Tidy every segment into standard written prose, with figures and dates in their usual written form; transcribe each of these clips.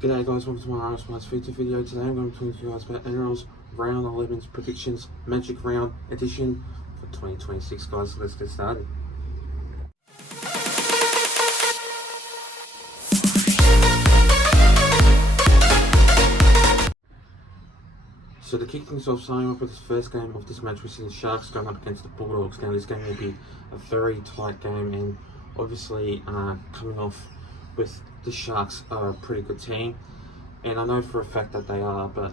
G'day guys, welcome to my Nrl feature video. Today I'm going to talk to you guys about Nrl's Round 11's predictions Magic Round edition for 2026 guys. So let's get started. So to kick things off, starting off with this first game of this match, we see the Sharks going up against the Bulldogs. Now this game will be a very tight game, and obviously coming off with the Sharks are a pretty good team, and I know for a fact that they are, but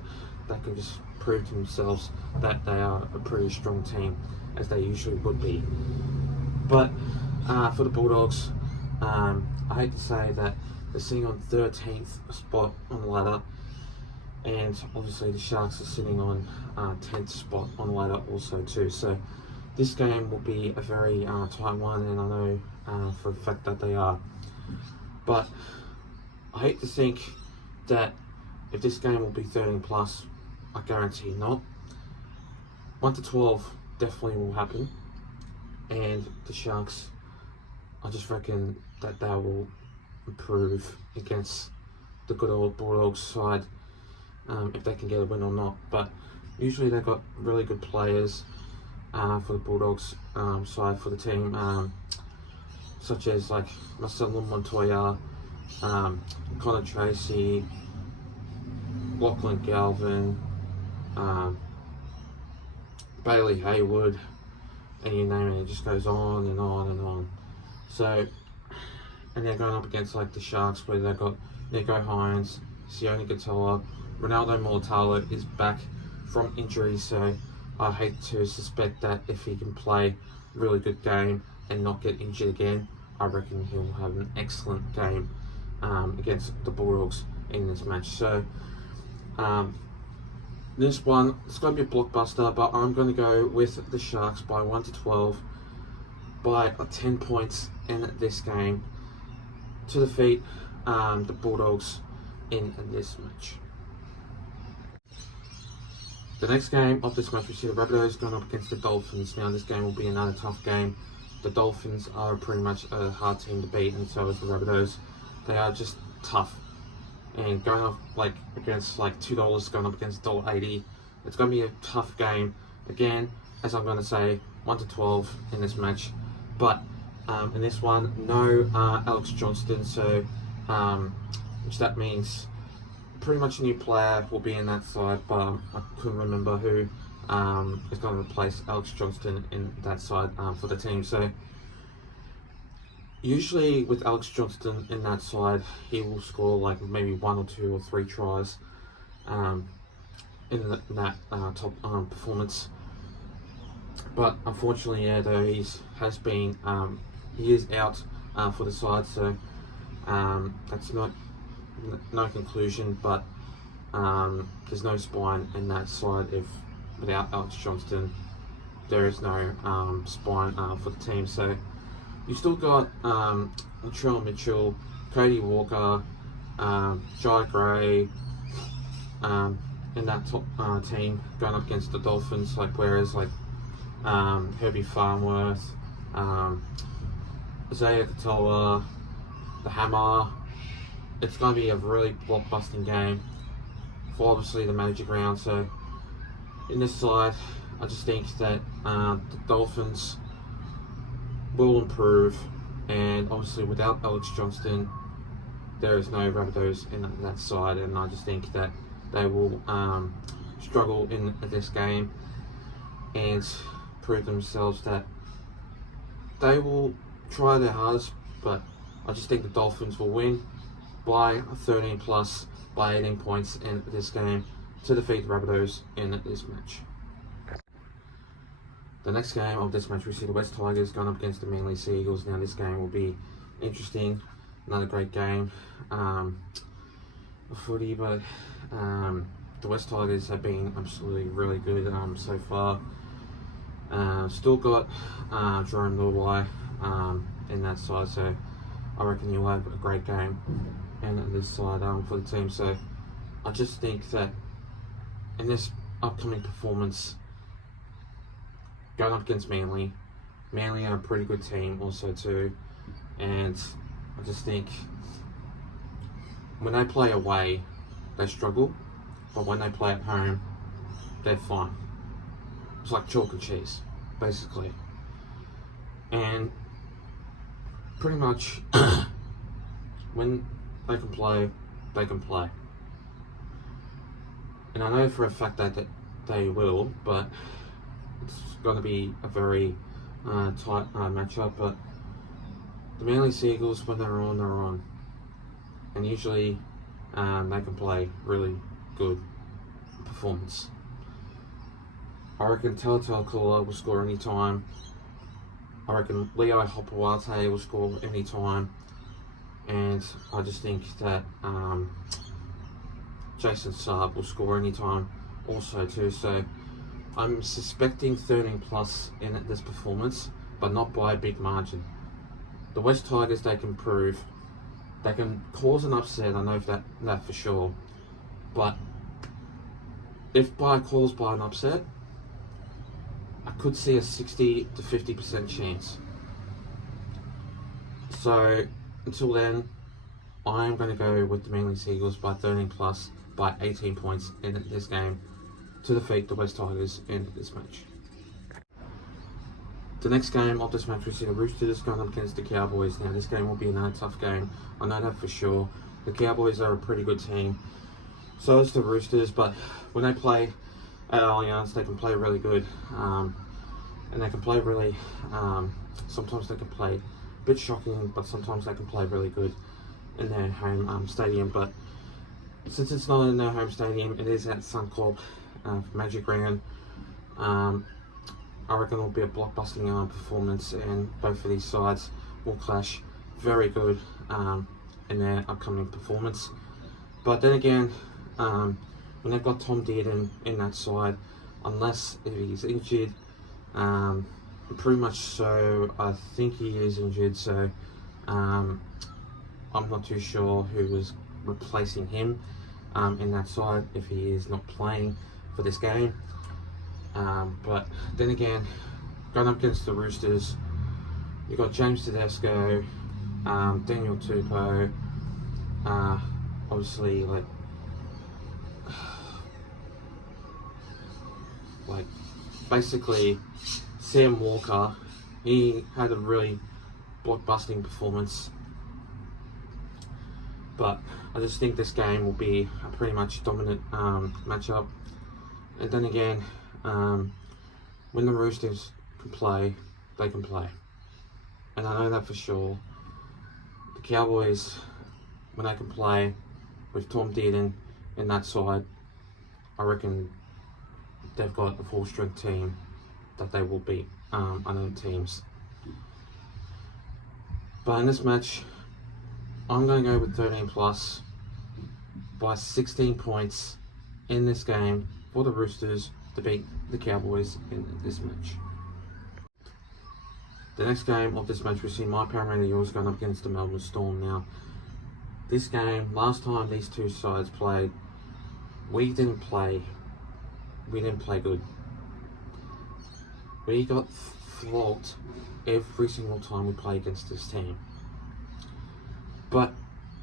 they can just prove to themselves that they are a pretty strong team, as they usually would be. But for the Bulldogs, I hate to say that they're sitting on 13th spot on the ladder, and obviously the Sharks are sitting on 10th spot on the ladder also too. So this game will be a very tight one, and I know for the fact that they are. But I hate to think that if this game will be 13 plus, I guarantee not. 1 to 12 definitely will happen, and the Sharks, I just reckon that they will improve against the good old Bulldogs side, if they can get a win or not. But usually they've got really good players for the Bulldogs side for the team, such as like Marcelo Montoya, Connor Tracy, Lachlan Galvin, Bailey Haywood, and you name it, it just goes on and on and on. So, and they're going up against like the Sharks, where they've got Nico Hines, Sione Katoa, Ronaldo Mulatalo is back from injury, so I hate to suspect that if he can play a really good game and not get injured again, I reckon he'll have an excellent game against the Bulldogs in this match. So this one, it's going to be a blockbuster, but I'm going to go with the Sharks by 1 to 12 by 10 points in this game to defeat the Bulldogs in this match. The next game of this match, we see the Rabbitohs going up against the Dolphins. Now this game will be another tough game. The Dolphins are pretty much a hard team to beat, and so is the Rabbitohs. They are just tough, and going up like against like $2, going up against $1.80, it's going to be a tough game. Again, as I'm going to say, 1 to 12 in this match. But in this one, no Alex Johnston, so which that means pretty much a new player will be in that side, but I couldn't remember who is going to replace Alex Johnston in that side for the team. So usually with Alex Johnston in that side, he will score like maybe 1 or 2 or 3 tries in that top performance. But unfortunately, yeah, though he is out for the side, so that's not no conclusion. But there's no spine in that side if without Alex Johnston. There is no spine for the team. So you still got Latrell Mitchell, Cody Walker, Jai Gray in that top team going up against the Dolphins. Like whereas like Herbie Farnworth, Isaiah Katoa, the Hammer. It's going to be a really blockbusting game for obviously the Magic Round. So in this side, I just think that the Dolphins will improve, and obviously without Alex Johnston, there is no Rabbitohs in that side, and I just think that they will struggle in this game and prove themselves that they will try their hardest, but I just think the Dolphins will win by 13 plus by 18 points in this game to defeat the Rabbitohs in this match. The next game of this match, we see the West Tigers going up against the Manly Sea Eagles. Now this game will be interesting, another great game of footy, but the West Tigers have been absolutely really good so far. Still got Jerome Luai in that side, so I reckon you'll have a great game in this side for the team. So I just think that in this upcoming performance, going up against Manly are a pretty good team also too, and I just think when they play away, they struggle, but when they play at home, they're fine. It's like chalk and cheese, basically. And pretty much, when they can play, they can play. And I know for a fact that they will, but it's going to be a very tight matchup. But the Manly Seagulls, when they're on, they're on. And usually they can play really good performance. I reckon Telltale Cooler will score any time. I reckon Leo Hopewate will score any time. And I just think that Jason Saab will score any time also too. So I'm suspecting 13 plus in this performance, but not by a big margin. The West Tigers, they can prove, they can cause an upset, I know that for sure. But if by caused by an upset, I could see a 60 to 50% chance. So until then, I'm going to go with the Manly Seagulls by 13 plus by 18 points in this game to defeat the West Tigers in this match. The next game of this match, we see the Roosters going up against the Cowboys. Now this game will be another tough game, I know that for sure. The Cowboys are a pretty good team, so is the Roosters, but when they play at Allianz, they can play really good. And they can play really, sometimes they can play a bit shocking, but sometimes they can play really good in their home stadium. But since it's not in their home stadium, it is at Suncorp Magic Round. I reckon it'll be a blockbusting performance, and both of these sides will clash very good in their upcoming performance. But then again, when they've got Tom Dearden in that side, unless if he's injured, pretty much so, I think he is injured, so I'm not too sure who is replacing him in that side if he is not playing for this game. But then again, going up against the Roosters, you've got James Tedesco, Daniel Tupou, obviously like basically Sam Walker. He had a really blockbusting performance, but I just think this game will be a pretty much dominant matchup. And then again, when the Roosters can play, they can play, and I know that for sure. The Cowboys, when they can play with Tom Dearden in that side, I reckon they've got a full strength team that they will beat other teams. But in this match, I'm going to go with 13 plus by 16 points in this game for the Roosters to beat the Cowboys in this match. The next game of this match, we see my Parramatta Eels going up against the Melbourne Storm. Now, this game, last time these two sides played, we didn't play good. We got flogged every single time we play against this team. But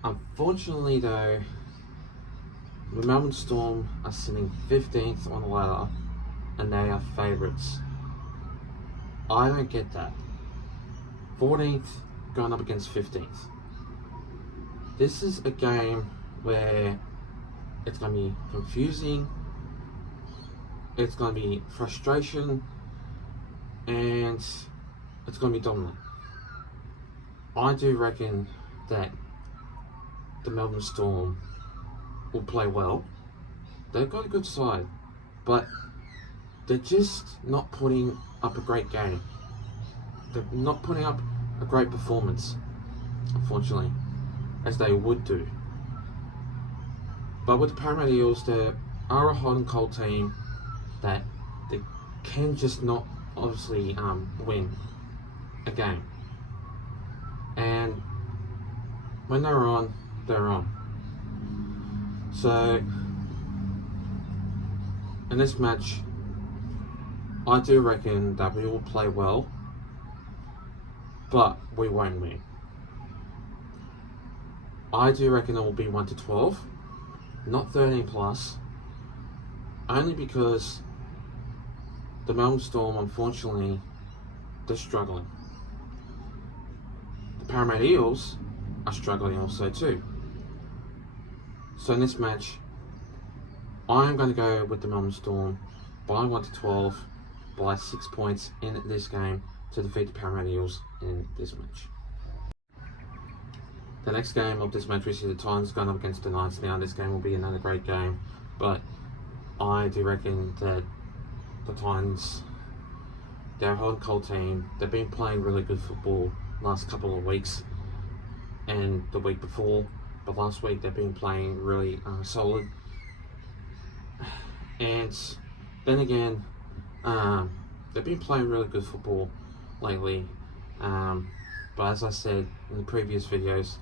unfortunately though, the Melbourne Storm are sitting 15th on the ladder and they are favourites. I don't get that. 14th going up against 15th. This is a game where it's going to be confusing, it's going to be frustration, and it's going to be dominant. I do reckon that the Melbourne Storm will play well. They've got a good side, but they're just not putting up a great game. They're not putting up a great performance, unfortunately, as they would do. But with the Parramatta Eels, they are a hot and cold team that they can just not obviously win a game. And when they're on, they're on. So in this match, I do reckon that we will play well, but we won't win. I do reckon it will be 1 to 12, not 13 plus, only because the Melbourne Storm, unfortunately, they're struggling. The Parramatta Eels are struggling also too. So in this match, I am going to go with the Melbourne Storm by 1 to 12 by 6 points in this game to defeat the Parramatta Eels in this match. The next game of this match, we see the Titans going up against the Knights. Now this game will be another great game, but I do reckon that the Titans, they're a hot and cold team. They've been playing really good football last couple of weeks and the week before, but last week they've been playing really solid. And then again, they've been playing really good football lately. But as I said in the previous videos,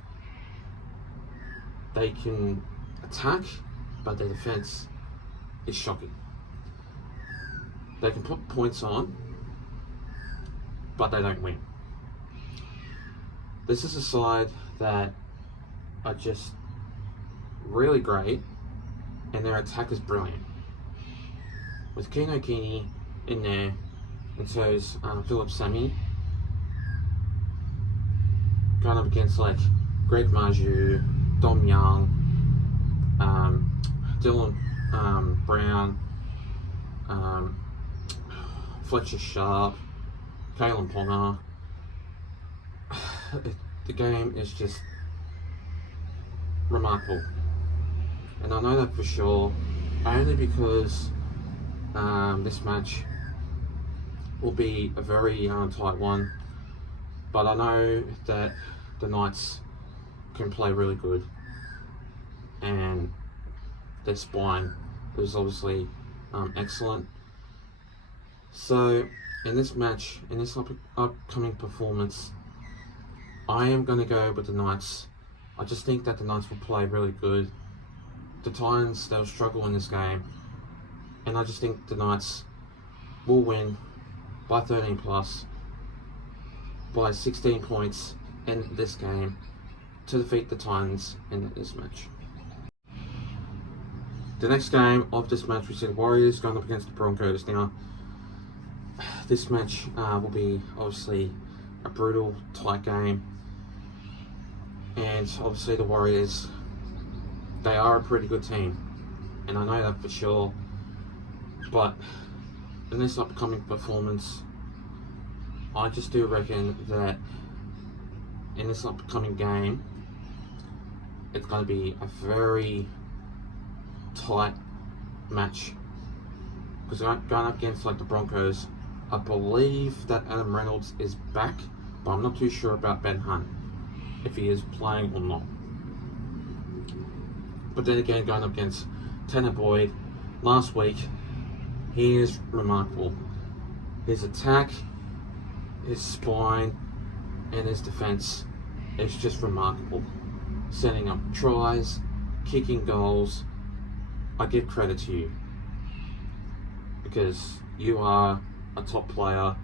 they can attack, but their defense is shocking. They can put points on, but they don't win. This is a side that are just really great, and their attack is brilliant. With Keno Kini in there, and so is Philip Sami, going up against like Greg Maju, Dom Young, Dylan Brown, Fletcher Sharp, Kalen Ponga. The game is just remarkable, and I know that for sure only because this match will be a very tight one, but I know that the Knights can play really good, and their spine is obviously excellent. So in this match, in this upcoming performance, I am going to go with the Knights. I just think that the Knights will play really good. The Titans, they'll struggle in this game, and I just think the Knights will win by 13 plus, by 16 points in this game to defeat the Titans in this match. The next game of this match, we see the Warriors going up against the Broncos. Now, this match will be obviously a brutal, tight game, and obviously the Warriors, they are a pretty good team, and I know that for sure. But in this upcoming performance, I just do reckon that in this upcoming game, it's going to be a very tight match, because going up against like the Broncos, I believe that Adam Reynolds is back, but I'm not too sure about Ben Hunt, if he is playing or not. But then again, going up against Tanner Boyd last week, he is remarkable. His attack, his spine, and his defense is just remarkable. Setting up tries, kicking goals. I give credit to you, because you are a top player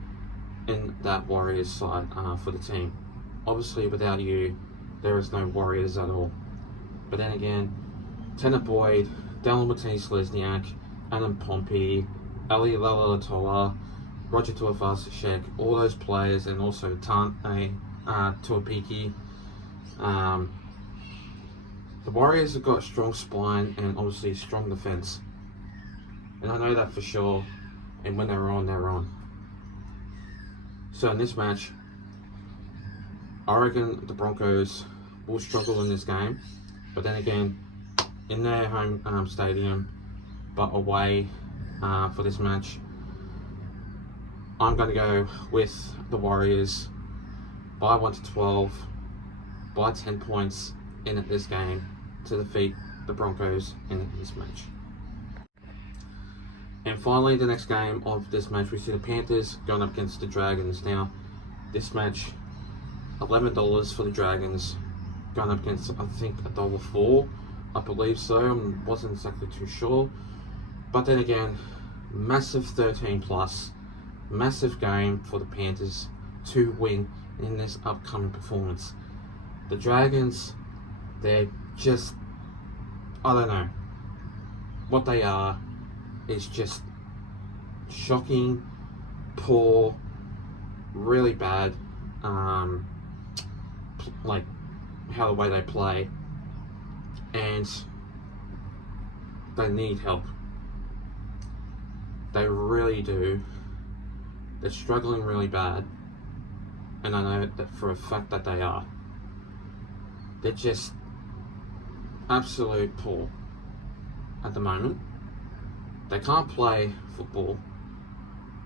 in that Warriors side for the team. Obviously, without you, there is no Warriors at all. But then again, Tanner Boyd, Dallin Martinez-Lesniak, Adam Pompey, Ali Lalatoa, Roger Tuivasa-Sheck, all those players, and also Tane Tuapiki. The Warriors have got a strong spine and obviously strong defense, and I know that for sure. And when they're on, they're on. So in this match, I reckon the Broncos will struggle in this game, but then again, in their home stadium, but away for this match, I'm going to go with the Warriors by 1 to 12, by 10 points in this game to defeat the Broncos in this match. And finally, the next game of this match, we see the Panthers going up against the Dragons. Now, this match, $11 for the Dragons, going up against, I think, $1.04, I believe so. I wasn't exactly too sure. But then again, massive 13 plus, massive game for the Panthers to win in this upcoming performance. The Dragons, They're just, I don't know. What they are is just shocking, poor, really bad, like how the way they play, and they need help. They really do. They're struggling really bad, and I know that for a fact that they are. They're just absolute poor at the moment. They can't play football.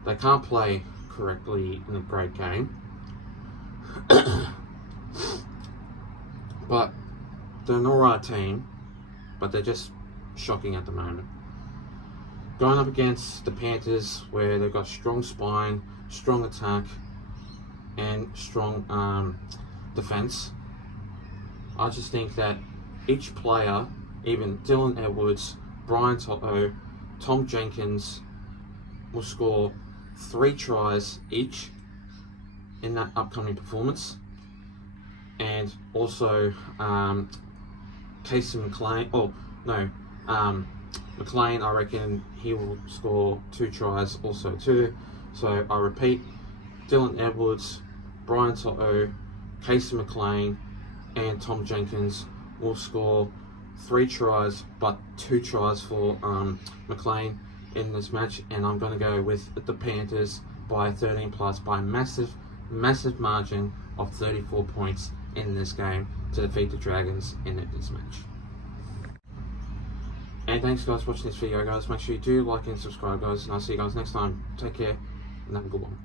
They can't play correctly in a great game. But they're an alright team, but they're just shocking at the moment. Going up against the Panthers, where they've got strong spine, strong attack, and strong defense, I just think that each player, even Dylan Edwards, Brian Toto, Tom Jenkins, will score 3 tries each in that upcoming performance. And also Casey McLean, McLean, I reckon he will score 2 tries also too. So I repeat, Dylan Edwards, Brian Toto, Casey McLean, and Tom Jenkins will score 3 tries, but 2 tries for McLean in this match, and I'm going to go with the Panthers by 13 plus by a massive margin of 34 points in this game to defeat the Dragons in this match. And thanks guys for watching this video, guys. Make sure you do like and subscribe, guys, and I'll see you guys next time. Take care and have a good one.